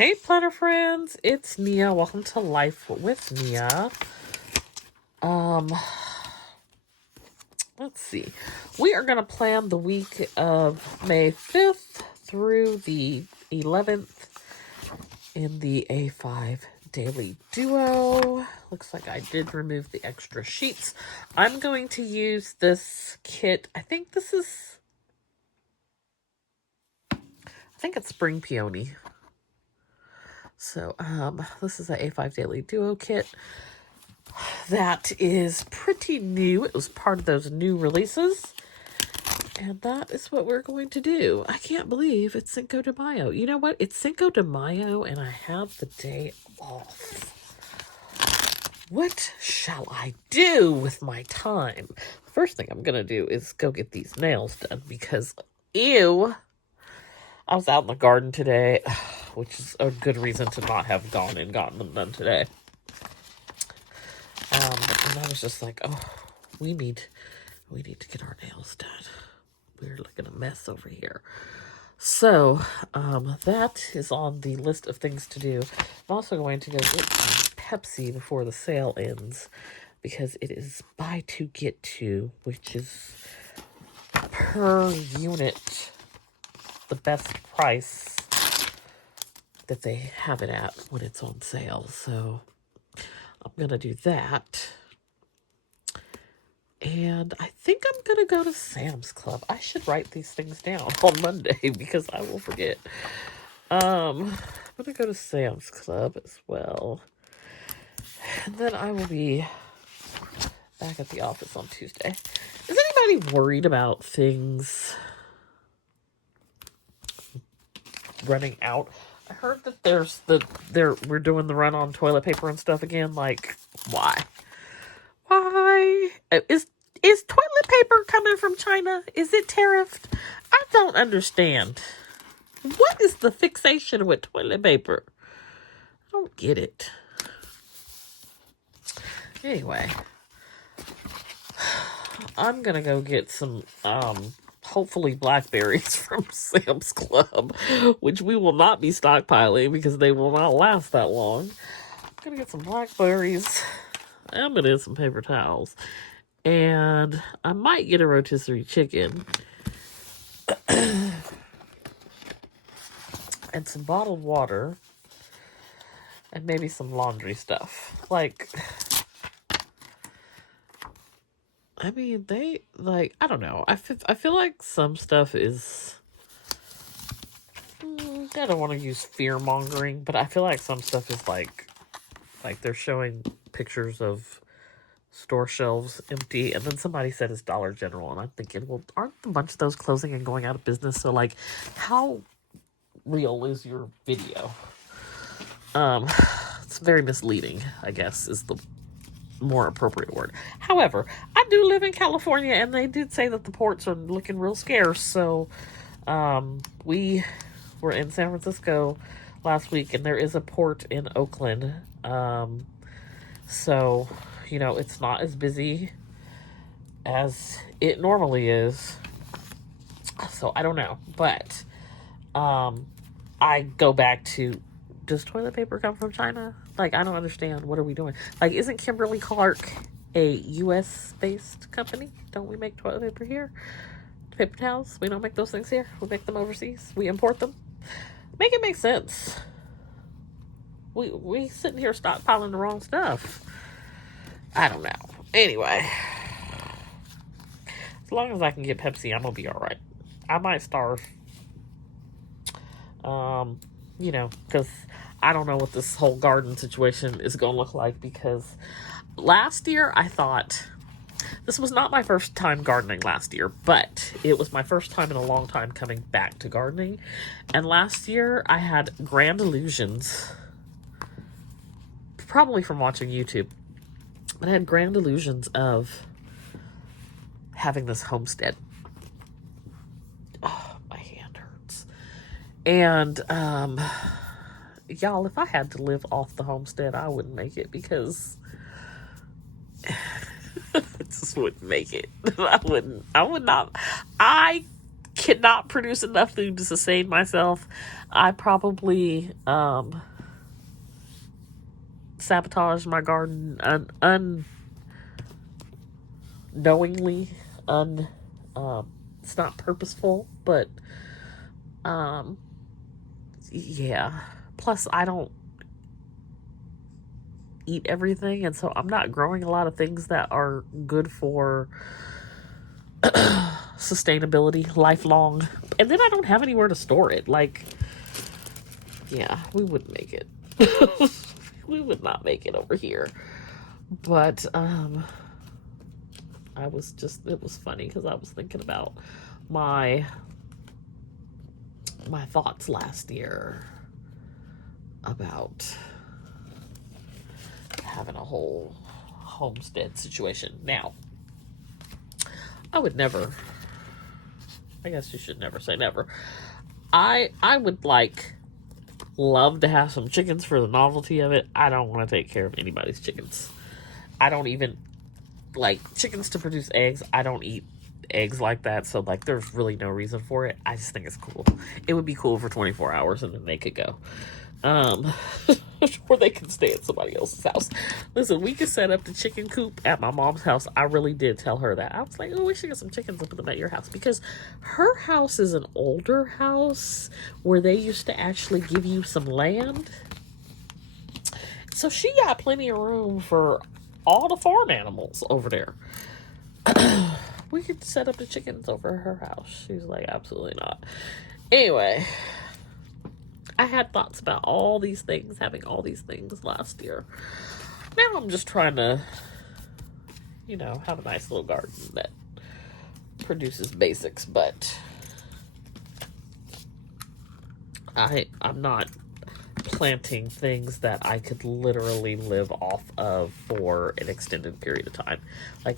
Hey planner friends, it's Nia. Welcome to Life with Nia. Let's see. We are going to plan the week of May 5th through the 11th in the A5 Daily Duo. Looks like I did remove the extra sheets. I'm going to use this kit. I think it's Spring Peony. So, this is an A5 Daily Duo kit that is pretty new. It was part of those new releases. And that is what we're going to do. I can't believe it's Cinco de Mayo. You know what? It's Cinco de Mayo and I have the day off. What shall I do with my time? The first thing I'm going to do is go get these nails done because, ew, I was out in the garden today, which is a good reason to not have gone and gotten them done today. And I was just like, oh, we need to get our nails done. We're looking a mess over here. So, that is on the list of things to do. I'm also going to go get some Pepsi before the sale ends because it is buy two, get two, which is per unit the best price that they have it at when it's on sale. So I'm going to do that. And I think I'm going to go to Sam's Club. I should write these things down on Monday because I will forget. I'm going to go to Sam's Club as well. And then I will be back at the office on Tuesday. Is anybody worried about things running out? I heard that we're doing the run on toilet paper and stuff again. Like, why? Why? Is toilet paper coming from China? Is it tariffed? I don't understand. What is the fixation with toilet paper? I don't get it. Anyway, I'm gonna go get some hopefully blackberries from Sam's Club, which we will not be stockpiling because they will not last that long. I'm gonna get some blackberries. I'm gonna get some paper towels. And I might get a rotisserie chicken. And some bottled water. And maybe some laundry stuff. Like, I mean, I don't know. I feel like some stuff is, I don't want to use fear-mongering, but I feel like some stuff is like they're showing pictures of store shelves empty, and then somebody said it's Dollar General, and I'm thinking, well, aren't a bunch of those closing and going out of business? So, like, how real is your video? It's very misleading, I guess, is the more appropriate word. However, I do live in California, and they did say that the ports are looking real scarce, so, we were in San Francisco last week, and there is a port in Oakland, so, you know, it's not as busy as it normally is. So, I don't know. But, I go back to, does toilet paper come from China? Like, I don't understand. What are we doing? Like, isn't Kimberly-Clark a U.S.-based company? Don't we make toilet paper here? Paper towels? We don't make those things here? We make them overseas? We import them? Make it make sense. We sitting here stockpiling the wrong stuff. I don't know. Anyway, as long as I can get Pepsi, I'm gonna be all right. I might starve. You know, because I don't know what this whole garden situation is gonna look like, because last year I thought, this was not my first time gardening last year, but it was my first time in a long time coming back to gardening. And last year I had grand illusions, probably from watching YouTube. But I had grand illusions of having this homestead. Oh, my hand hurts. And, y'all, if I had to live off the homestead, I wouldn't make it, because I just wouldn't make it. I would not. I cannot produce enough food to sustain myself. I probably sabotage my garden unknowingly. It's not purposeful, but yeah. Plus, I don't eat everything, and so I'm not growing a lot of things that are good for sustainability, lifelong. And then I don't have anywhere to store it. Like, yeah, we wouldn't make it. We would not make it over here. But it was funny because I was thinking about my thoughts last year about having a whole homestead situation. Now, I would never, I guess you should never say never. I would love to have some chickens for the novelty of it. I don't want to take care of anybody's chickens. I don't even like chickens to produce eggs. I don't eat eggs like that, so there's really no reason for it. I just think it's cool. It would be cool for 24 hours and then they could go. Or they can stay at somebody else's house. Listen, we could set up the chicken coop at my mom's house. I really did tell her that. I was like, oh, we should get some chickens and put them at your house, because her house is an older house where they used to actually give you some land. So she got plenty of room for all the farm animals over there. We could set up the chickens over at her house. She's like, absolutely not. Anyway, I had thoughts about all these things, having all these things last year. Now I'm just trying to, have a nice little garden that produces basics, but I'm not planting things that I could literally live off of for an extended period of time.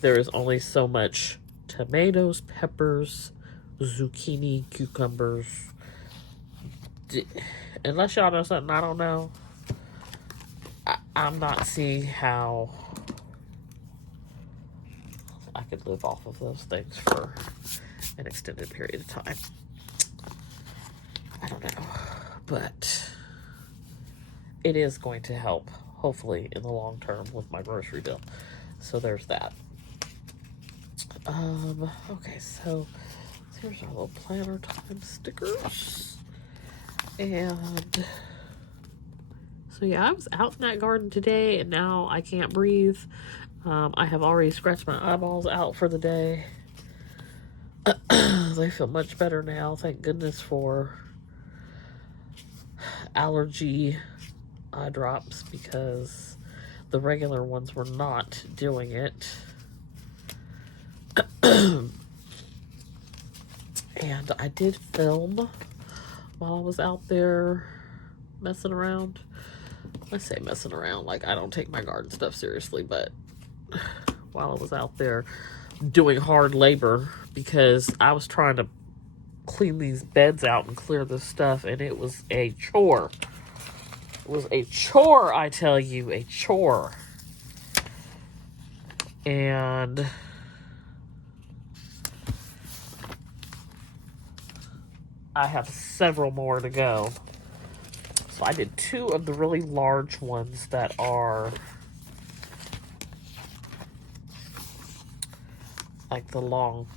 There is only so much tomatoes, peppers, zucchini, cucumbers. Unless y'all know something I don't know, I'm not seeing how I could live off of those things for an extended period of time. I don't know, but it is going to help, hopefully, in the long term with my grocery bill. So there's that. Okay, so here's our little planner time stickers. And so yeah, I was out in that garden today, and now I can't breathe. I have already scratched my eyeballs out for the day. They feel much better now. Thank goodness for allergy eye drops, because the regular ones were not doing it. And I did film while I was out there messing around. I say messing around, I don't take my garden stuff seriously, but while I was out there doing hard labor, because I was trying to clean these beds out and clear this stuff, and it was a chore. It was a chore, I tell you, a chore. And I have several more to go. So I did 2 of the really large ones that are the long,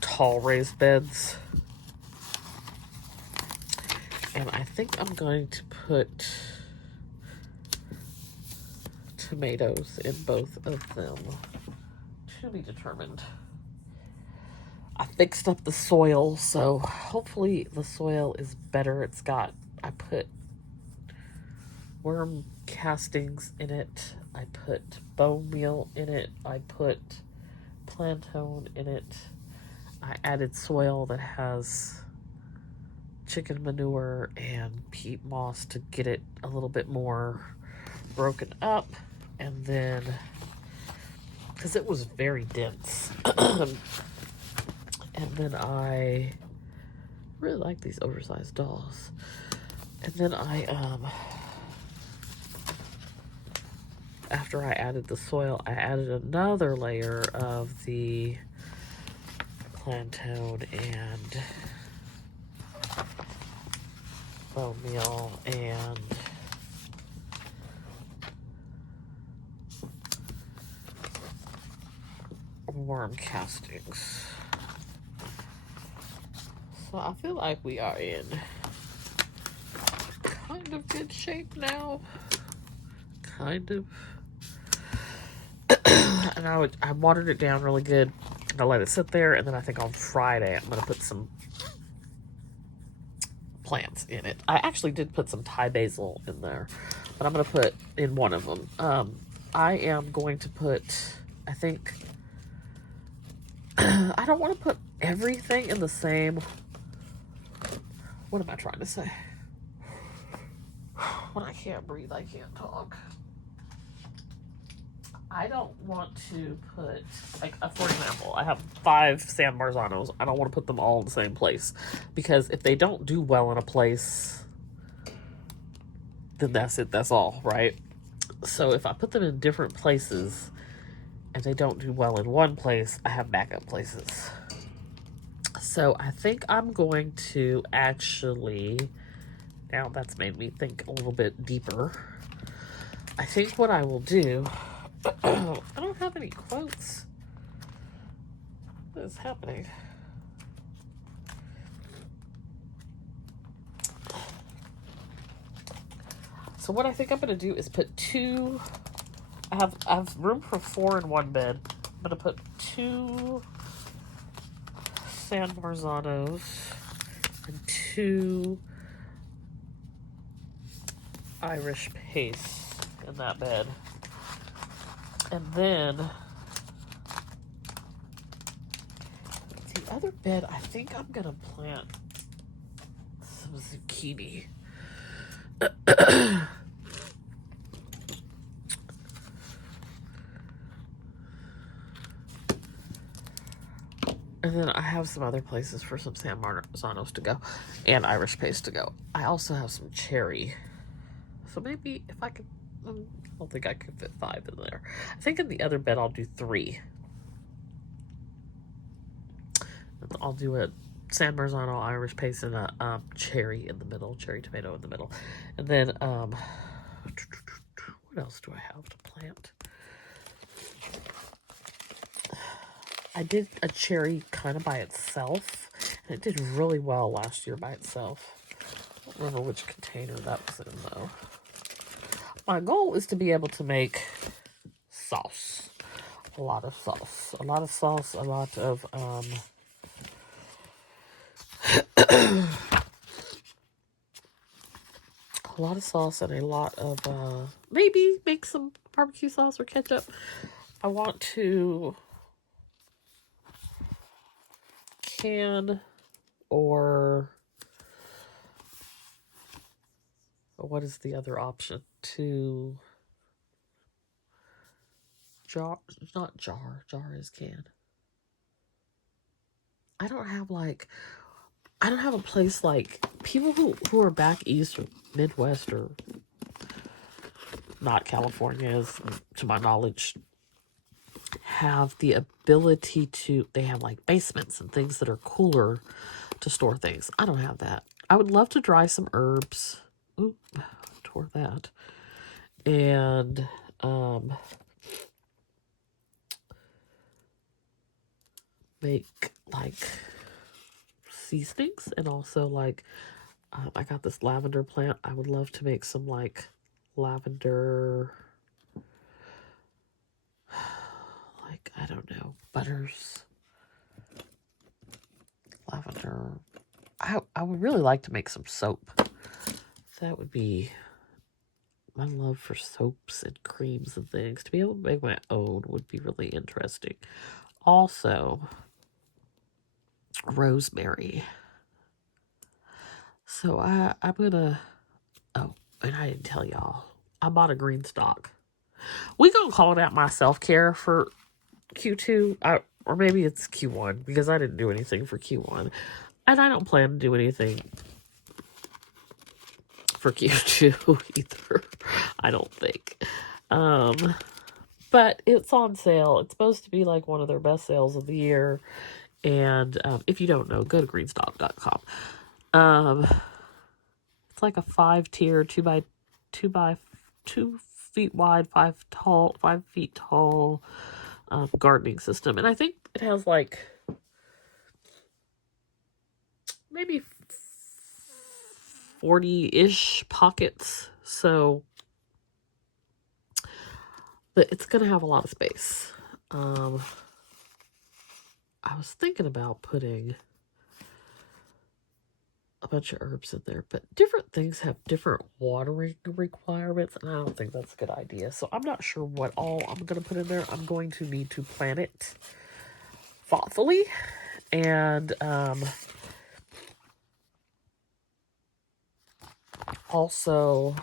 tall raised beds. And I think I'm going to put tomatoes in both of them. To be determined. I fixed up the soil, so hopefully the soil is better. I put worm castings in it. I put bone meal in it. I put plantain in it. I added soil that has chicken manure and peat moss to get it a little bit more broken up. And then, because it was very dense. And then I really like these oversized dolls. And then after I added the soil, I added another layer of the plantain and bone meal and worm castings. So I feel like we are in kind of good shape now. Kind of. And I watered it down really good. And I let it sit there, and then I think on Friday I'm going to put some plants in it. I actually did put some Thai basil in there, but I'm going to put in one of them. I am going to put, I think, I don't want to put everything in the same, what am I trying to say? When I can't breathe, I can't talk. I don't want to put, like, for example, I have 5 San Marzanos. I don't want to put them all in the same place, because if they don't do well in a place, then that's it, that's all, right? So if I put them in different places and they don't do well in one place, I have backup places. So I think I'm going to actually, now that's made me think a little bit deeper. I think what I will do, I don't have any quotes. What is happening? So what I think I'm going to do is put 2, I have room for 4 in one bed. I'm going to put 2 San Marzanos and 2 Irish pastes in that bed. And then the other bed, I think I'm going to plant some zucchini. And then I have some other places for some San Marzanos to go and Irish paste to go. I also have some cherry. So maybe if I could, I don't think I could fit 5 in there. I think in the other bed I'll do 3. I'll do a San Marzano Irish paste and a cherry in the middle, cherry tomato in the middle. And then, what else do I have to plant? I did a cherry kind of by itself, and it did really well last year by itself. I don't remember which container that was in, though. My goal is to be able to make sauce. A lot of sauce. A lot of sauce, a lot of, a lot of sauce and a lot of, maybe make some barbecue sauce or ketchup. I want to can or what is the other option? To jar, not jar, jar is can. I don't have a place like people who are back east or Midwest or not California, is, to my knowledge, have the ability to, they have like basements and things that are cooler to store things. I don't have that. I would love to dry some herbs. Oop, tore that. And, make like seasonings, and also like, I got this lavender plant. I would love to make some like lavender, like, I don't know, butters, lavender. I would really like to make some soap. That would be my love for soaps and creams and things. To be able to make my own would be really interesting. Also, rosemary. So I'm gonna, oh, and I didn't tell y'all, I bought a green stalk. We gonna call that my self-care for Q2, or maybe it's Q1, because I didn't do anything for Q1. And I don't plan to do anything for Q2 either, I don't think. But it's on sale. It's supposed to be like one of their best sales of the year. And if you don't know, go to greenstock.com. It's like a 5-tier, 2 feet wide, 5 feet tall gardening system. And I think it has like maybe 40-ish pockets. So, but it's going to have a lot of space. I was thinking about putting a bunch of herbs in there, but different things have different watering requirements, and I don't think that's a good idea. So I'm not sure what all I'm going to put in there. I'm going to need to plan it thoughtfully and also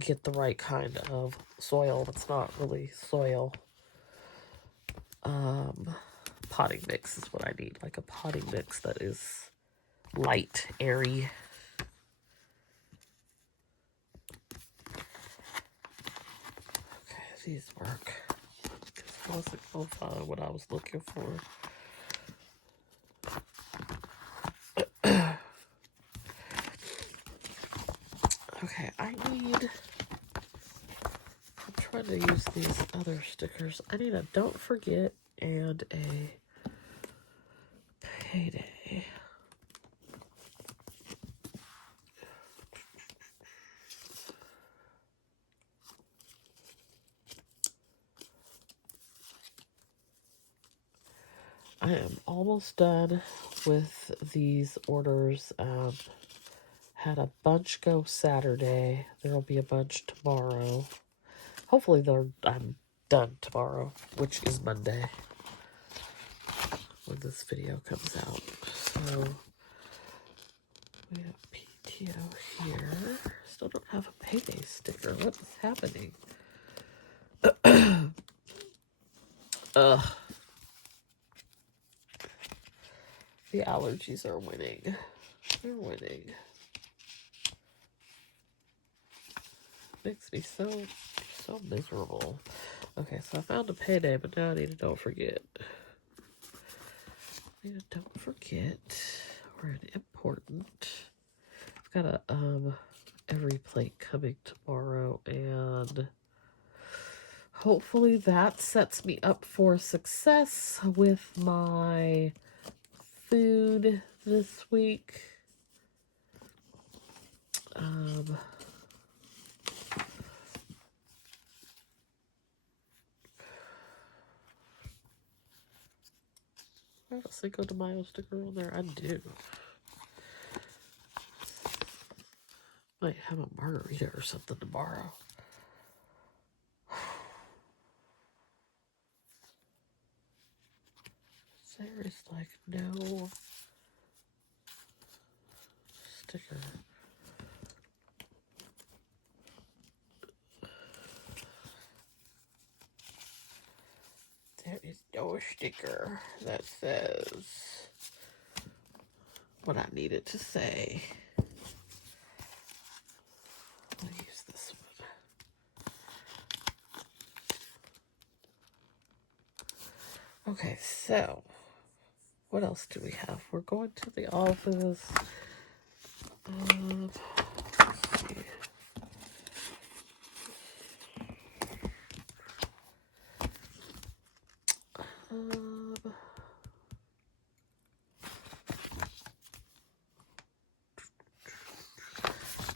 get the right kind of soil. It's not really soil. Potting mix is what I need, like a potting mix that is light, airy. Okay, these work. I wasn't going to find what I was looking for. Okay, I'm trying to use these other stickers. I need a don't forget and a payday. I am almost done with these orders. Had a bunch go Saturday. There will be a bunch tomorrow. Hopefully I'm done tomorrow, which is Monday when this video comes out. So we have PTO here. Still don't have a payday sticker. What is happening? Ugh. The allergies are winning. They're winning. Makes me so miserable. Okay, so I found a payday, but now I need to don't forget. I need to don't forget. We're an important. I've got a every plate coming tomorrow, and hopefully that sets me up for success with my food this week. I have a Cinco de Mayo sticker on there. I do. Might have a margarita or something tomorrow. There is like no sticker. There is no sticker that says what I need it to say. I'll use this one. Okay, so what else do we have? We're going to the office. Let's see.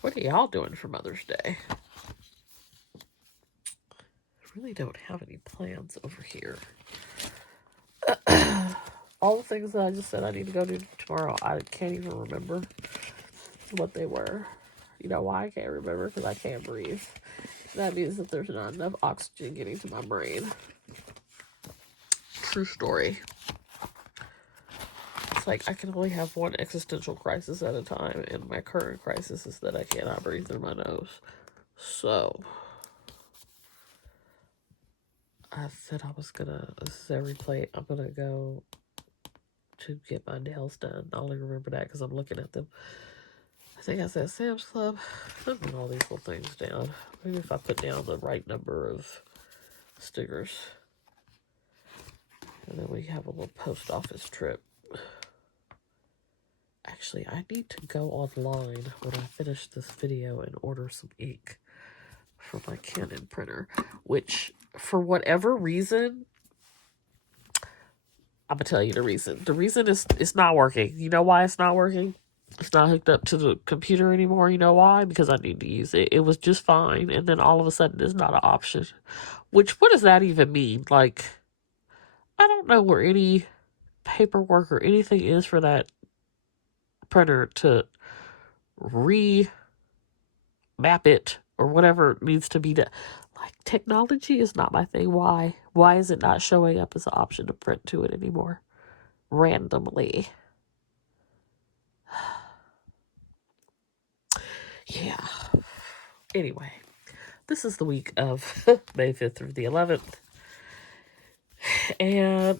What are y'all doing for Mother's Day? I really don't have any plans over here. All the things that I just said I need to go do tomorrow, I can't even remember what they were. You know why I can't remember? Because I can't breathe. That means that there's not enough oxygen getting to my brain. True story. It's like I can only have one existential crisis at a time, and my current crisis is that I cannot breathe through my nose. So I said I was gonna, this is every plate, I'm gonna go to get my nails done. I only remember that because I'm looking at them. I think I said Sam's Club. I'm putting all these little things down. Maybe if I put down the right number of stickers. And then we have a little post office trip. Actually, I need to go online when I finish this video and order some ink for my Canon printer, which for whatever reason, I'm gonna tell you the reason. The reason is it's not working. You know why it's not working? It's not hooked up to the computer anymore. You know why? Because I need to use it. It was just fine, and then all of a sudden it's not an option. Which, what does that even mean? Like, I don't know where any paperwork or anything is for that printer to remap it or whatever needs to be done. Like, technology is not my thing. Why? Why is it not showing up as an option to print to it anymore? Randomly. Yeah. Anyway, this is the week of May 5th through the 11th. And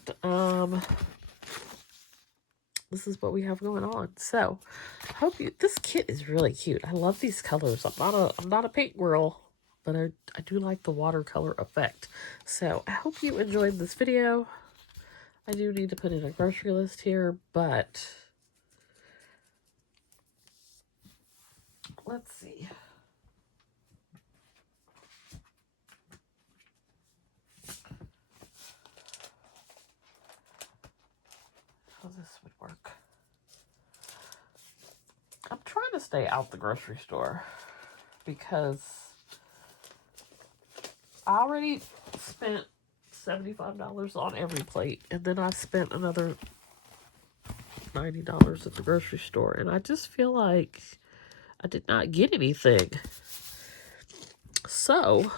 this is what we have going on. So, hope you. This kit is really cute. I love these colors. I'm not a paint girl, but I do like the watercolor effect. So, I hope you enjoyed this video. I do need to put in a grocery list here, but let's see. How this would work. I'm trying to stay out the grocery store because I already spent $75 on every plate, and then I spent another $90 at the grocery store, and I just feel like I did not get anything. So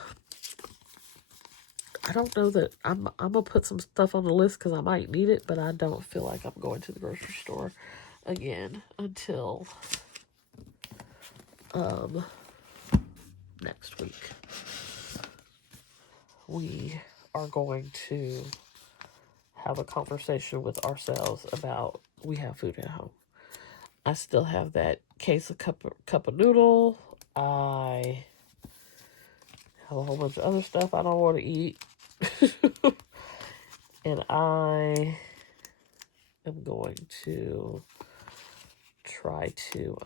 I don't know that I'm gonna put some stuff on the list because I might need it, but I don't feel like I'm going to the grocery store again until next week. We are going to have a conversation with ourselves about we have food at home. I still have that case of cup of noodle. I have a whole bunch of other stuff I don't want to eat. And I am going to try to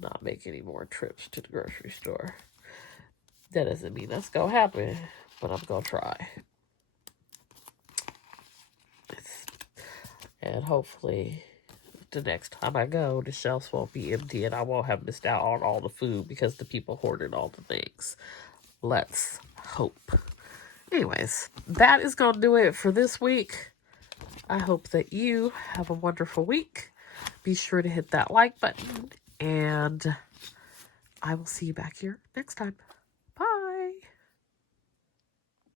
not make any more trips to the grocery store. That doesn't mean that's going to happen, but I'm going to try. And hopefully the next time I go, the shelves won't be empty and I won't have missed out on all the food because the people hoarded all the things. Let's hope. Anyways, that is going to do it for this week. I hope that you have a wonderful week. Be sure to hit that like button, and I will see you back here next time.